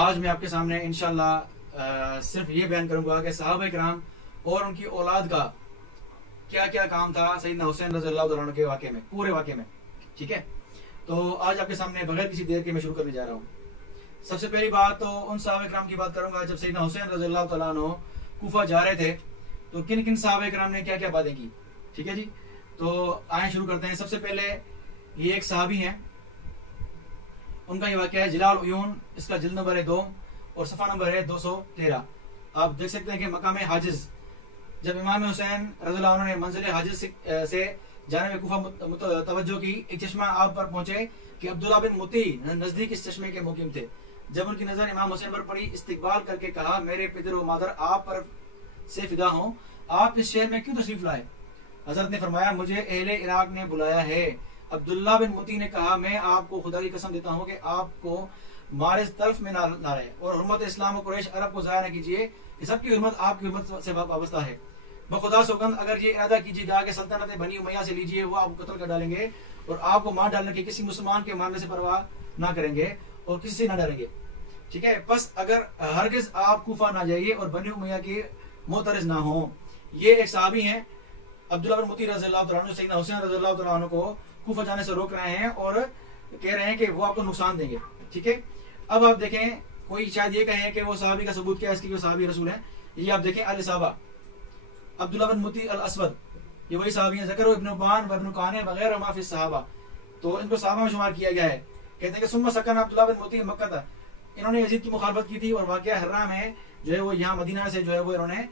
आज मैं आपके सामने इंशाल्लाह सिर्फ ये बयान करूंगा कि सहाबा-ए-किराम और उनकी औलाद का क्या क्या काम था सैयदना हुसैन रज़ियल्लाहु तआला अन्हु के वाक़े में, पूरे वाक़े में। ठीक है, तो आज आपके सामने बगैर किसी देर के मैं शुरू करने जा रहा हूँ। सबसे पहली बात तो उन सहाबा-ए-किराम की बात करूंगा जब सैयदना हुसैन रज़ियल्लाहु तआला अन्हु कूफा जा रहे थे तो किन किन सहाबा-ए-किराम ने क्या क्या बातें की। ठीक है जी, तो आए शुरू करते हैं। सबसे पहले ये एक सहाबी हैं, उनका ये वाक़या है जिलाल उयून, इसका जिल्द नंबर है 2 और सफ़ा नंबर है 213। आप देख सकते हैं कि मकाम हाजिज जब इमाम हुसैन रज़ियल्लाहु अन्हु ने मंजिल हाजिज से जाने में कूफा तवज्जो की, एक चश्मा आप पर पहुंचे कि अब्दुल्ला बिन मुती नजदीक इस चश्मे के मुकीम थे। जब उनकी नजर इमाम हुसैन पर पड़ी, इस्तिकबाल करके कहा, मेरे पितर व मादर आप पर से फिदा हों, आप इस शहर में क्यों तशरीफ लाए? हजरत ने फरमाया, मुझे अहले इराक ने बुलाया है। अब्दुल्ला बिन मुती ने कहा, मैं आपको खुदा की कसम देता हूँ कि आपको मारिज तल्फ में ना रहे और हुर्मत इस्लाम और कुरैश अरब को ज़ाया न कीजिए, सबकी हुर्मत आपकी हुर्मत से वाबस्ता है। बखुदा सौगंध अगर ये इरादा कीजिएगा कि सल्तनत बनी उमैया से लीजिए, वो आपको कत्ल कर डालेंगे और आपको मार डालने की किसी मुसलमान के मारने से परवाह ना करेंगे और किसी से ना डरेंगे। ठीक है, बस अगर हरगिज आप कूफा ना जाइए और बनी उमैया के मोतरज ना हो। ये एक सहाबी हैं अब्दुल्ला बिन मुती रज़ियल्लाहु तआला अन्हु सैयदना हुसैन रज़ियल्लाहु तआला अन्हु को कूफा जाने से रोक रहे हैं और कह रहे हैं कि वो आपको नुकसान देंगे। ठीक है, अब आप देखें, कोई शायद ये कहे कि वो सहाबी का सबूत क्या है, इसकी वो सहाबी रसूल है। ये आप देखें, अल साहबा अब्दुल्ला बिन मुती अल असवद, ये वही सहाबी हैं। ज़कर इब्न बान व इब्न काने वगैरह माफी सहाबा, तो इनको सहाबा में शुमार किया गया है। कहते हैं कि सुम्मा सकन अब्दुल्ला बिन मुती मक्का था, इन्होंने यजीद की मुखालफत की थी और वाक़या हर्रा में जो है वो यहाँ मदीना से जो है वो इन्होंने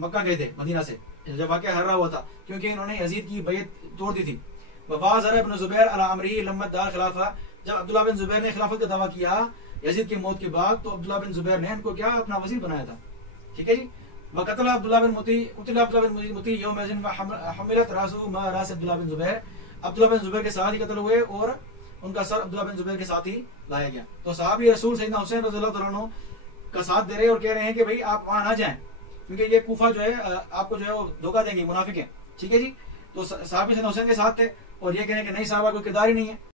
मक्का गए थे, मदीना से जब वाक़या हर्रा हुआ था, क्योंकि इन्होंने यजीद की बैत तोड़ दी थी। वबाज़र इब्न ज़ुबैर अला अमरी लम्मत दार खिलाफा, जब अब्दुल्ला बिन ज़ुबैर ने खिलाफत का दावा किया यजीद की मौत के बाद, तो अब्दुल्ला बिन ज़ुबैर ने इनको क्या अपना वज़ीर बनाया था। ठीक है जी, वक़तला अब्दुल्ला बिन मुती उतिला अब्दुल्ला बिन मुती यौमइज़िन हमिलत रासु मा रास अब्दुल्ला बिन ज़ुबैर, अब्दुल्ला बिन ज़ुबैर के साथ ही कत्ल हुए और उनका सर अब्दुल्ला बिन ज़ुबैर के साथ ही लाया गया। तो सहाबी रसूल सैयदना हुसैन रज़ियल्लाहु तआला अन्हु का साथ दे रहे और कह रहे हैं कि भाई आप वहां ना जाएं, क्योंकि ये कूफा जो है आपको जो है वो धोखा देंगे, मुनाफिक है। ठीक है जी, तो सहाबी सैयदना हुसैन के साथ थे और ये कह रहे हैं कि नहीं, साहबा कोई किरदार ही नहीं है।